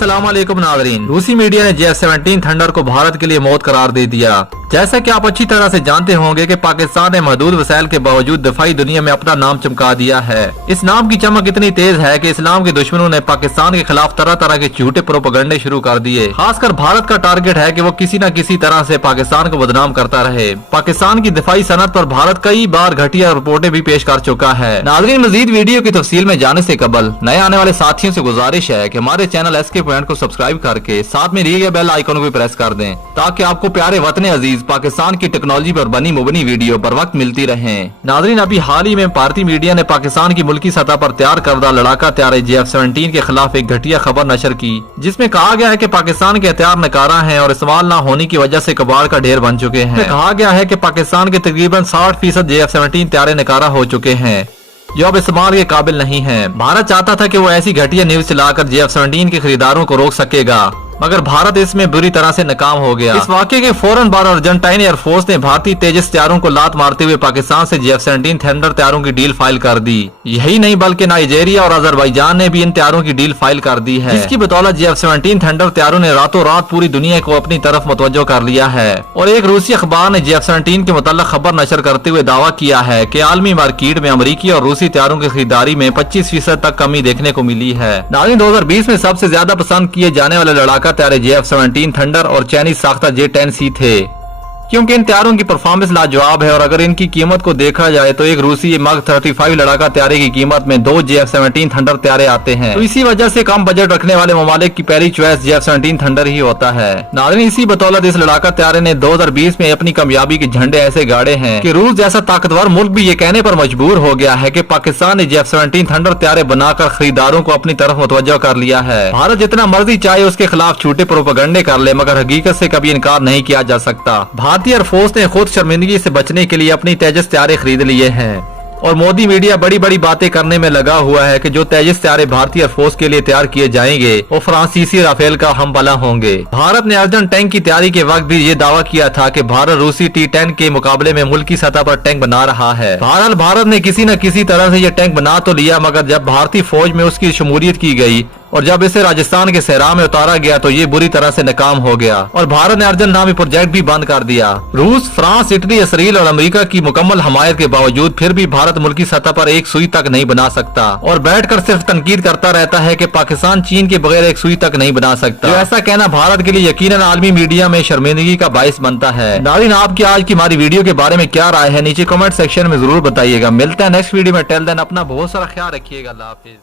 अस्सलाम वालेकुम नाज़रीन। रूसी मीडिया ने JF-17 थंडर को भारत के लिए मौत करार दे दिया। जैसा कि आप अच्छी तरह से जानते होंगे कि पाकिस्तान ने महदूद वसाइल के बावजूद दफाई दुनिया में अपना नाम चमका दिया है। इस नाम की चमक इतनी तेज है कि इस्लाम के दुश्मनों ने पाकिस्तान के खिलाफ तरह तरह के झूठे प्रोपेगेंडे शुरू कर दिए। खासकर भारत का टारगेट है कि वो किसी न किसी तरह से पाकिस्तान को बदनाम करता रहे। पाकिस्तान की दिफाई सनत पर भारत कई बार घटिया रिपोर्टें भी पेश कर चुका है। नाज़रीन, मजीद वीडियो की तफसील में जाने से कबल नए आने वाले साथियों से गुजारिश है कि हमारे चैनल SK पॉइंट को सब्सक्राइब करके साथ में दिए गए बेल आइकन को भी प्रेस कर दें, ताकि आपको प्यारे वतन अजीज पाकिस्तान की टेक्नोलॉजी पर बनी मुबनी वीडियो बर वक्त मिलती रहे। नाज़रीन, अभी हाल ही में भारतीय मीडिया ने पाकिस्तान की मुल्की सतह पर तैयार करदा लड़ाका तैयारे JF-17 के खिलाफ एक घटिया खबर नशर की, जिसमें कहा गया है कि पाकिस्तान के हथियार नकारा हैं और इस्तेमाल न होने की वजह से कबाड़ का ढेर बन चुके हैं। कहा गया है कि पाकिस्तान के तकरीबन 60% JF-17 तैयारे नकारा हो चुके हैं जो अब इस्तेमाल के काबिल नहीं है। भारत चाहता था कि वो ऐसी घटिया न्यूज चलाकर JF-17 के खरीदारों को रोक सकेगा, मगर भारत इसमें बुरी तरह से नाकाम हो गया। इस वाक़े के फौरन बाद अर्जेंटाइन एयरफोर्स ने भारतीय तेजस तैयारों को लात मारते हुए पाकिस्तान से JF-17 थंडर तैयारों की डील फाइल कर दी। यही नहीं बल्कि नाइजीरिया और अजरबैजान ने भी इन तैयारों की डील फाइल कर दी है, जिसकी बदौलत JF-17 थंडर तैयारों ने रातों रात पूरी दुनिया को अपनी तरफ मुतवज्जो कर लिया है। और एक रूसी अखबार ने JF-17 के मुताल्लिक खबर नशर करते हुए दावा किया है कि आलमी मार्केट में अमरीकी और रूसी तैयारों की खरीदारी में 25% तक कमी देखने को मिली है। नाज़रीन, 2020 में सबसे ज्यादा पसंद किए जाने वाले लड़ाका तैयारे JF-17 थंडर और चाइनीज साख्ता J-10C थे, क्योंकि इन तैयारों की परफॉर्मेंस लाजवाब है। और अगर इनकी कीमत को देखा जाए तो एक रूसी MiG 35 लड़ाका तैयारे की कीमत में 2 JF-17 थंडर तैयारे आते हैं। तो इसी वजह से कम बजट रखने वाले ममालिक की पहली चॉइस JF-17 थंडर ही होता है। नाज़रीन, इसी बदौलत इस लड़ाका तैयारे ने 2020 में अपनी कामयाबी के झंडे ऐसे गाड़े हैं कि रूस जैसा ताकतवर मुल्क भी ये कहने पर मजबूर हो गया है कि पाकिस्तान ने JF-17 थंडर तैयारे बनाकर खरीदारों को अपनी तरफ मुतवज्जो कर लिया है। भारत जितना मर्जी चाहे उसके खिलाफ झूठे प्रोपेगेंडे कर ले, मगर हकीकत से कभी इनकार नहीं किया जा सकता। भारतीय एयरफोर्स ने खुद शर्मिंदगी से बचने के लिए अपनी तेजस तैयारे खरीद लिए हैं और मोदी मीडिया बड़ी बड़ी बातें करने में लगा हुआ है कि जो तेजस तैयारे भारतीय एयरफोर्स के लिए तैयार किए जाएंगे वो फ्रांसीसी राफेल का हमबला होंगे। भारत ने अर्जन टैंक की तैयारी के वक्त भी ये दावा किया था कि भारत रूसी T-10 के मुकाबले में मुल्की सतह पर टैंक बना रहा है। बहरहाल भारत ने किसी न किसी तरह से ये टैंक बना तो लिया, मगर जब भारतीय फौज में उसकी शमूलियत की गई और जब इसे राजस्थान के सहरा में उतारा गया तो ये बुरी तरह से नाकाम हो गया और भारत ने अर्जन नामी प्रोजेक्ट भी बंद कर दिया। रूस, फ्रांस, इटली, इसराइल और अमेरिका की मुकम्मल हमायत के बावजूद फिर भी भारत मुल्की सतह पर एक सुई तक नहीं बना सकता और बैठकर सिर्फ तनकीद करता रहता है कि पाकिस्तान चीन के बगैर एक सुई तक नहीं बना सकता। तो ऐसा कहना भारत के लिए यकीनन आलमी मीडिया में शर्मिंदगी का बाइस बनता है। नाज़रीन, आपकी आज की हमारी वीडियो के बारे में क्या राय है नीचे कमेंट सेक्शन में जरूर बताइएगा। मिलता है नेक्स्ट वीडियो में। टिल देन अपना बहुत सारा ख्याल रखिएगा। अल्लाह हाफिज।